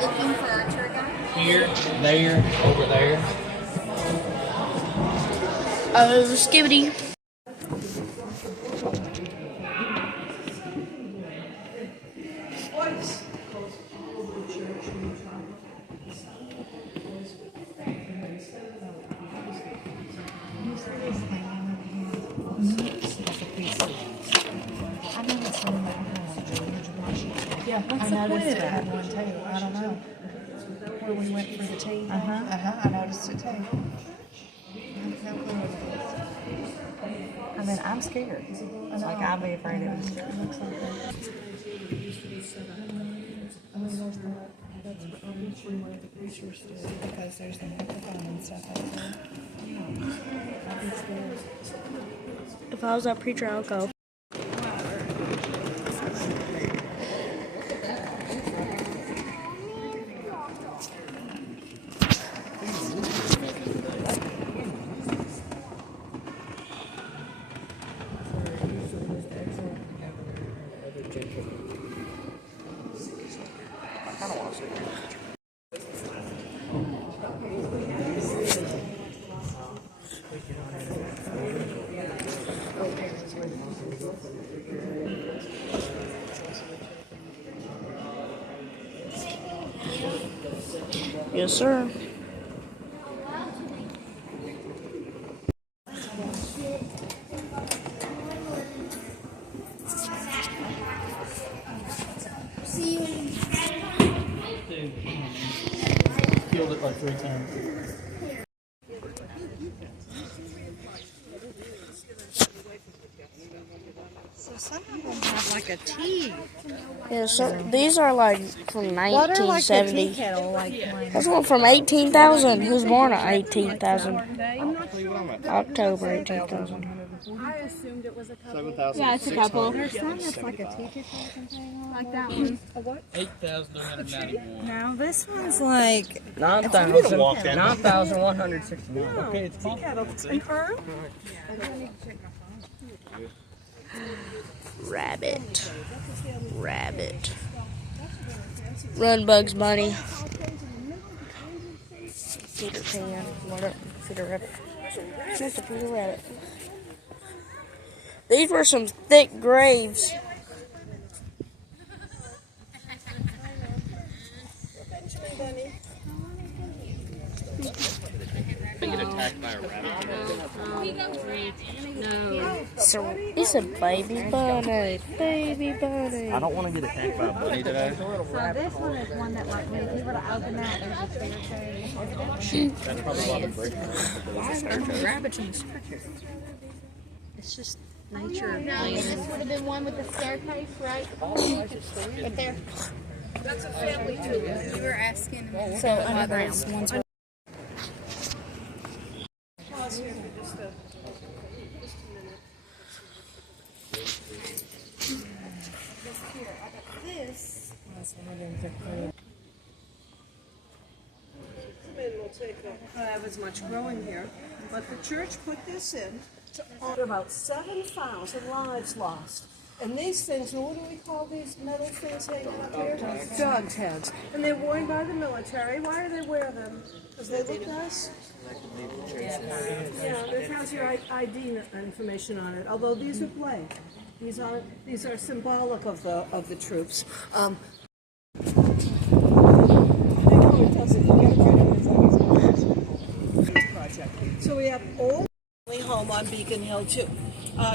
Looking for our tour guide. here, there, over there. Skibbity. Yeah, what's the point of that? I one too. I don't know. Where we went for the tea. I noticed it too. I mean, I'm scared. Like, I'll be afraid it was scary. That's obviously where the preachers stood, because there's the microphone and stuff out there. I'd be scared. If I was that preacher, I'll go. Yes, sir. Killed it like 3 times. So some of them have like a tea. Yeah, so these are like from What are like the 1970. tea kettle like? That's one from 18,000. Who's born at 18,000? October 18,000. I assumed it was a couple. 7,000. Yeah, it's a couple. There's some that's like a tea kettle or something. Like that one. A what? 8,991. Now this one's like 9,169. Okay, it's tea kettle. An urn? Rabbit. Rabbit. Run, Bugs Bunny. Peter Pan. Whatever. Peter Rabbit. Just a Peter Rabbit. These were some thick graves. Get attacked by a rabbit. No. So it's a baby bunny. Baby bunny. I don't want to get attacked by a bunny today. So this one is one that like if you were to open that, there's a clear tree. That's probably why the break. Rabbits in the structure. It's just nature. No, this would have been one with the staircase, right? Right there. That's a family too. You were asking. So underground ones. There was much growing here, but the church put this in to honor about 7,000 lives lost. And these things, what do we call these metal things hanging up here? Dog's heads. And they're worn by the military. Why do they wear them? Because they look nice? Yeah, it has your ID information on it. Although these are blank. These are symbolic of the troops. So we have old home on Beacon Hill too.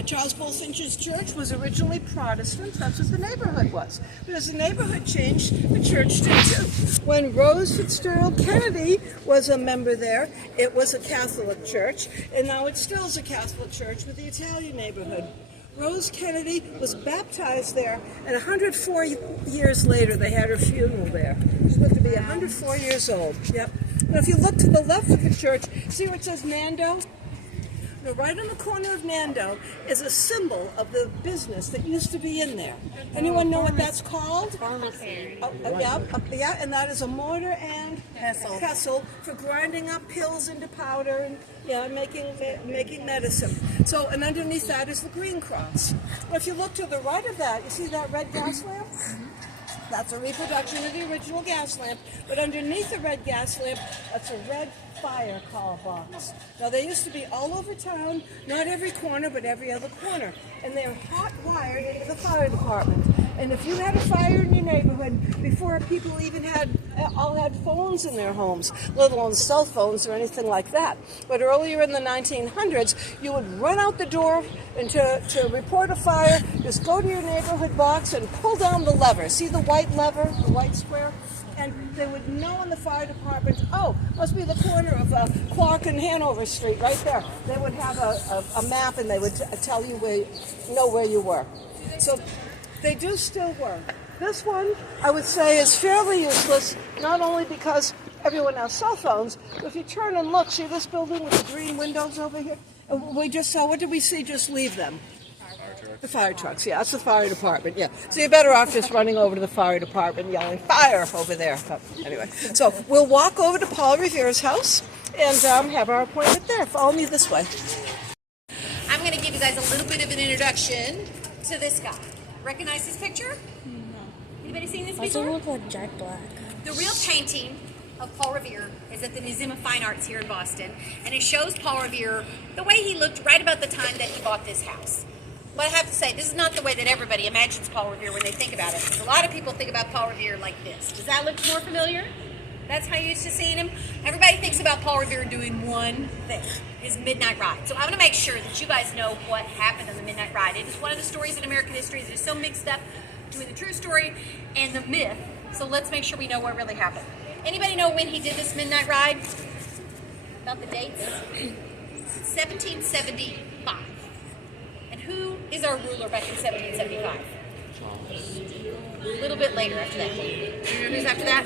Charles Bulfinch's church was originally Protestant. That's what the neighborhood was. But as the neighborhood changed, the church did too. When Rose Fitzgerald Kennedy was a member there, it was a Catholic church, and now it still is a Catholic church with the Italian neighborhood. Rose Kennedy was baptized there, and 104 years later, they had her funeral there. She lived to be 104 years old. Yep. Now, if you look to the left of the church, see where it says Nando? Now, right on the corner of Nando is a symbol of the business that used to be in there. Anyone know what that's called? Pharmacy. Yeah, and that is a mortar and pestle for grinding up pills into powder and making medicine. So, and underneath that is the green cross. Well, if you look to the right of that, you see that red gas lamp? That's a reproduction of the original gas lamp, but underneath the red gas lamp, that's a red fire call box. Now, they used to be all over town, not every corner, but every other corner, and they're hot wired into the fire department. And if you had a fire in your neighborhood before people even all had phones in their homes, let alone cell phones or anything like that. But earlier in the 1900s, you would run out the door and to report a fire, just go to your neighborhood box and pull down the lever. See the white lever, the white square? And they would know in the fire department, oh, must be the corner of Clark and Hanover Street, right there. They would have a map and they would tell you where you were. So they do still work. This one, I would say, is fairly useless, not only because everyone has cell phones, but if you turn and look, see this building with the green windows over here? We just saw, what did we see just leave them? The fire trucks, yeah, that's the fire department, yeah. So you're better off just running over to the fire department yelling, fire, over there. But anyway, so we'll walk over to Paul Revere's house and have our appointment there. Follow me this way. I'm going to give you guys a little bit of an introduction to this guy. Recognize this picture? No. Anybody seen this Why does before? it look like Jack Black? The real painting of Paul Revere is at the Museum of Fine Arts here in Boston, and it shows Paul Revere the way he looked right about the time that he bought this house. But I have to say, this is not the way that everybody imagines Paul Revere when they think about it. A lot of people think about Paul Revere like this. Does that look more familiar? That's how you used to seeing him? Everybody thinks about Paul Revere doing one thing, his midnight ride. So I want to make sure that you guys know what happened on the midnight ride. It is one of the stories in American history that is so mixed up between the true story and the myth. So let's make sure we know what really happened. Anybody know when he did this midnight ride? About the dates? 1775. And who is our ruler back in 1775? A little bit later after that. Do you know who's after that?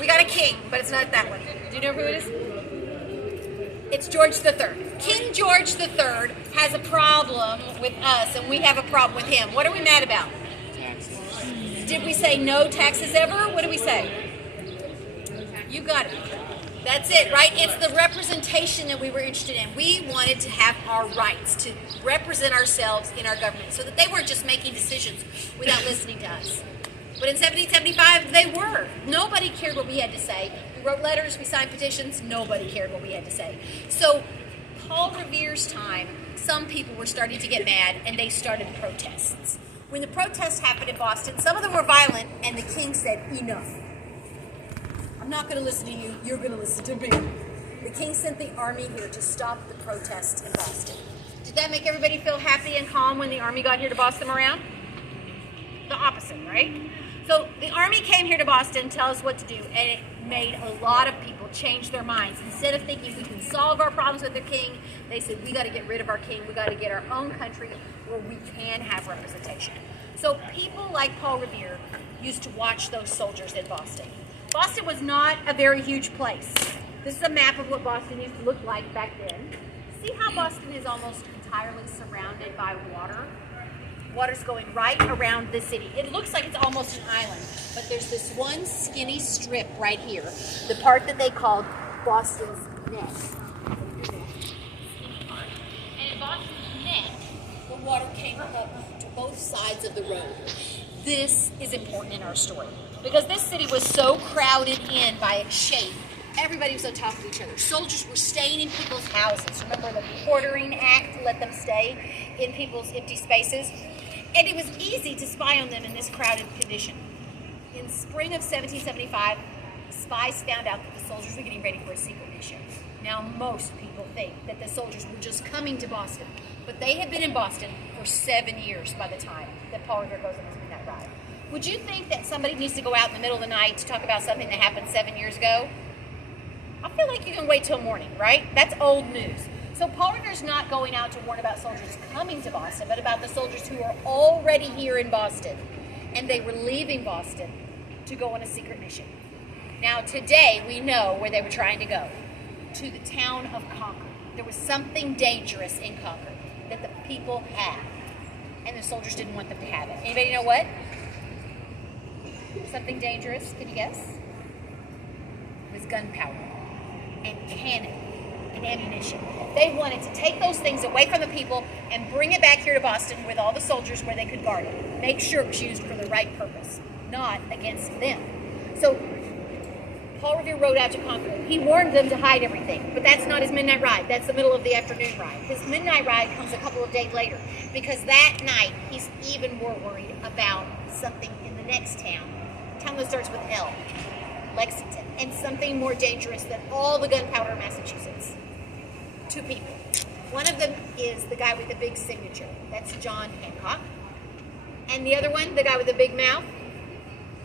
We got a king, but it's not that one. Do you know who it is? It's George III. King George III has a problem with us, and we have a problem with him. What are we mad about? Taxes. Did we say no taxes ever? What did we say? You got it. That's it, right? It's the representation that we were interested in. We wanted to have our rights to represent ourselves in our government so that they weren't just making decisions without listening to us. But in 1775, they were. Nobody cared what we had to say. We wrote letters, we signed petitions, nobody cared what we had to say. So Paul Revere's time, some people were starting to get mad and they started protests. When the protests happened in Boston, some of them were violent and the king said, enough. I'm not going to listen to you, you're going to listen to me. The king sent the army here to stop the protests in Boston. Did that make everybody feel happy and calm when the army got here to boss them around? The opposite, right? So the army came here to Boston to tell us what to do, and it made a lot of people change their minds. Instead of thinking we can solve our problems with the king, they said we got to get rid of our king, we got to get our own country where we can have representation. So people like Paul Revere used to watch those soldiers in Boston. Boston was not a very huge place. This is a map of what Boston used to look like back then. See how Boston is almost entirely surrounded by water? Water's going right around the city. It looks like it's almost an island, but there's this one skinny strip right here, the part that they called Boston's Neck. And in Boston's Neck, the water came up to both sides of the road. This is important in our story because this city was so crowded in by its shape. Everybody was on top of each other. Soldiers were staying in people's houses. Remember the Quartering Act let them stay in people's empty spaces? And it was easy to spy on them in this crowded condition. In spring of 1775, spies found out that the soldiers were getting ready for a secret mission. Now, most people think that the soldiers were just coming to Boston, but they had been in Boston for 7 years by the time that Paul Revere goes on his midnight ride. Would you think that somebody needs to go out in the middle of the night to talk about something that happened 7 years ago? I feel like you can wait till morning, right? That's old news. So Paul Revere's not going out to warn about soldiers coming to Boston, but about the soldiers who are already here in Boston. And they were leaving Boston to go on a secret mission. Now today we know where they were trying to go. To the town of Concord. There was something dangerous in Concord that the people had. And the soldiers didn't want them to have it. Anybody know what? Something dangerous, can you guess? It was gunpowder and cannon and ammunition. They wanted to take those things away from the people and bring it back here to Boston with all the soldiers where they could guard it. Make sure it was used for the right purpose, not against them. So Paul Revere rode out to Concord. He warned them to hide everything, but that's not his midnight ride. That's the middle of the afternoon ride. His midnight ride comes a couple of days later because that night he's even more worried about something in the next town. A town that starts with L, Lexington, and something more dangerous than all the gunpowder in Massachusetts. 2 people. One of them is the guy with the big signature. That's John Hancock. And the other one, the guy with the big mouth,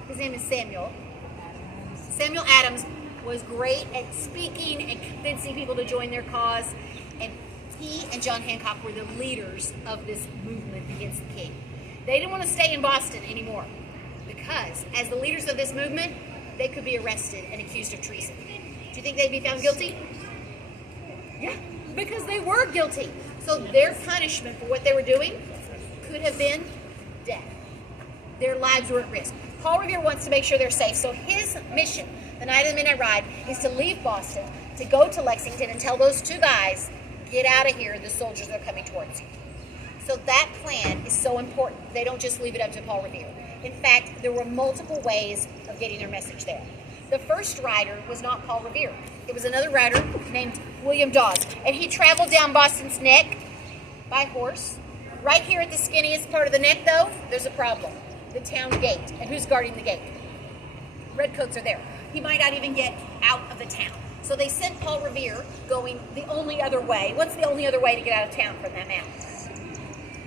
his name is Samuel. Samuel Adams was great at speaking and convincing people to join their cause, and he and John Hancock were the leaders of this movement against the king. They didn't want to stay in Boston anymore because as the leaders of this movement, they could be arrested and accused of treason. Do you think they'd be found guilty? Yeah, because they were guilty. So their punishment for what they were doing could have been death. Their lives were at risk. Paul Revere wants to make sure they're safe. So his mission, the night of the midnight ride, is to leave Boston, to go to Lexington and tell those 2 guys, get out of here, the soldiers are coming towards you. So that plan is so important. They don't just leave it up to Paul Revere. In fact, there were multiple ways of getting their message there. The first rider was not Paul Revere. It was another rider named William Dawes. And he traveled down Boston's neck by horse. Right here at the skinniest part of the neck, though, there's a problem. The town gate. And who's guarding the gate? Redcoats are there. He might not even get out of the town. So they sent Paul Revere going the only other way. What's the only other way to get out of town from that mountain?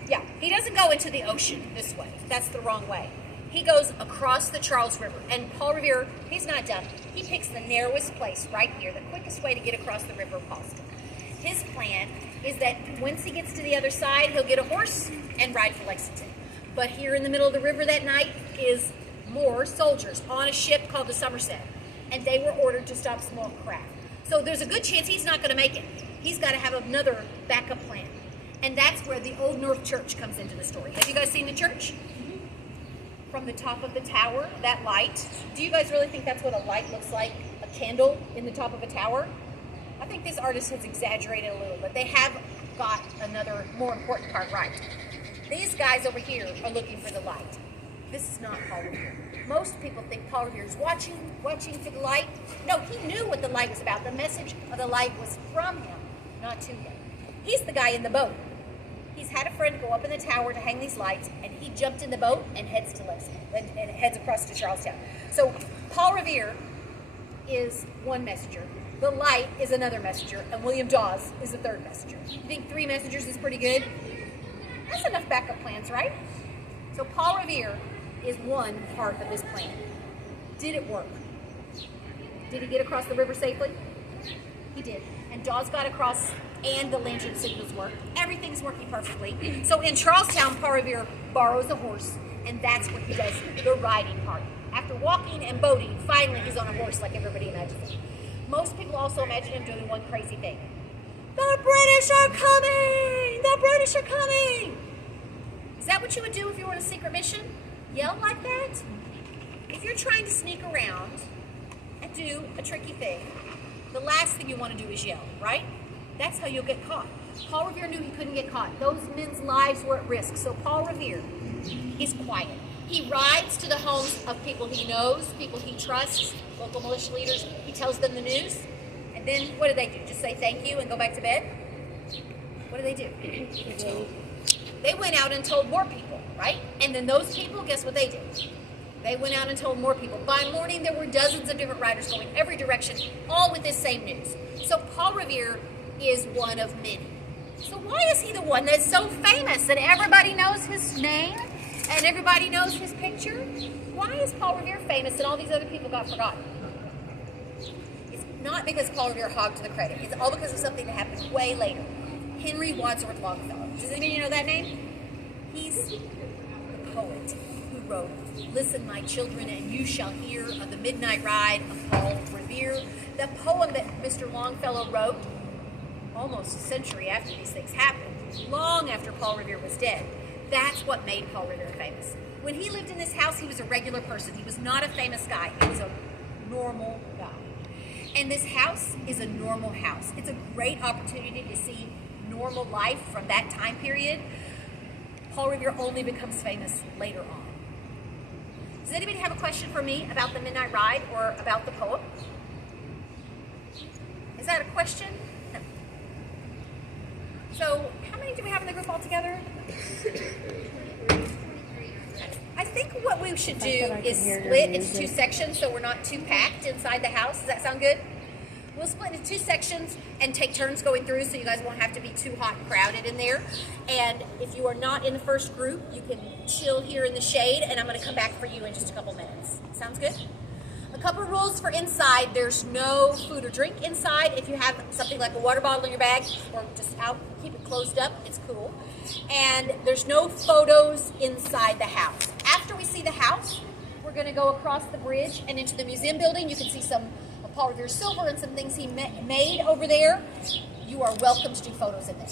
Yeah, he doesn't go into the ocean this way. That's the wrong way. He goes across the Charles River. And Paul Revere, he's not dumb. He picks the narrowest place right here, the quickest way to get across the river of Boston. His plan is that once he gets to the other side, he'll get a horse and ride for Lexington. But here in the middle of the river that night is more soldiers on a ship called the Somerset. And they were ordered to stop small craft. So there's a good chance he's not going to make it. He's got to have another backup plan. And that's where the Old North Church comes into the story. Have you guys seen the church? From the top of the tower, that light. Do you guys really think that's what a light looks like? A candle in the top of a tower? I think this artist has exaggerated a little, but they have got another more important part right. These guys over here are looking for the light. This is not Paul Revere. Most people think Paul Revere is watching for the light. No, he knew what the light was about. The message of the light was from him, not to him. He's the guy in the boat. He's had a friend go up in the tower to hang these lights, and he jumped in the boat and heads to Lexington, and heads across to Charlestown. So Paul Revere is one messenger. The light is another messenger, and William Dawes is the third messenger. You think 3 messengers is pretty good? That's enough backup plans, right? So Paul Revere is one part of this plan. Did it work? Did he get across the river safely? He did. And Dawes got across, and the lantern signals worked. Everything's working perfectly. So in Charlestown, Paul Revere borrows a horse, and that's what he does, the riding part. After walking and boating, finally he's on a horse like everybody imagines. Most people also imagine him doing one crazy thing. The British are coming! The British are coming! Is that what you would do if you were on a secret mission? Yell like that? If you're trying to sneak around and do a tricky thing, the last thing you want to do is yell, right? That's how you'll get caught. Paul Revere knew he couldn't get caught. Those men's lives were at risk. So Paul Revere is quiet. He rides to the homes of people he knows, people he trusts, local militia leaders. He tells them the news. And then what do? Just say thank you and go back to bed? What do? They went out and told more people, right? And then those people, guess what they did? They went out and told more people. By morning, there were dozens of different riders going every direction, all with this same news. So Paul Revere is one of many. So why is he the one that's so famous that everybody knows his name and everybody knows his picture? Why is Paul Revere famous and all these other people got forgotten? It's not because Paul Revere hogged the credit. It's all because of something that happened way later. Henry Wadsworth Longfellow. Does anybody know that name? He's the poet who wrote, "Listen, my children, and you shall hear of the midnight ride" of Paul Revere. The poem that Mr. Longfellow wrote almost a century after these things happened, long after Paul Revere was dead. That's what made Paul Revere famous. When he lived in this house, he was a regular person. He was not a famous guy. He was a normal guy. And this house is a normal house. It's a great opportunity to see normal life from that time period. Paul Revere only becomes famous later on. Does anybody have a question for me about the Midnight Ride or about the poem? Is that a question? No. So, how many do we have in the group altogether? I think what we should do is split into two sections so we're not too packed inside the house. Does that sound good? We'll split into two sections and take turns going through so you guys won't have to be too hot and crowded in there. And if you are not in the first group, you can chill here in the shade, and I'm going to come back for you in just a couple minutes. Sounds good? A couple of rules for inside. There's no food or drink inside. If you have something like a water bottle in your bag or just out, keep it closed up. It's cool. And there's no photos inside the house. After we see the house, we're going to go across the bridge and into the museum building. You can see some of Paul Revere silver and some things he made over there. You are welcome to do photos in there.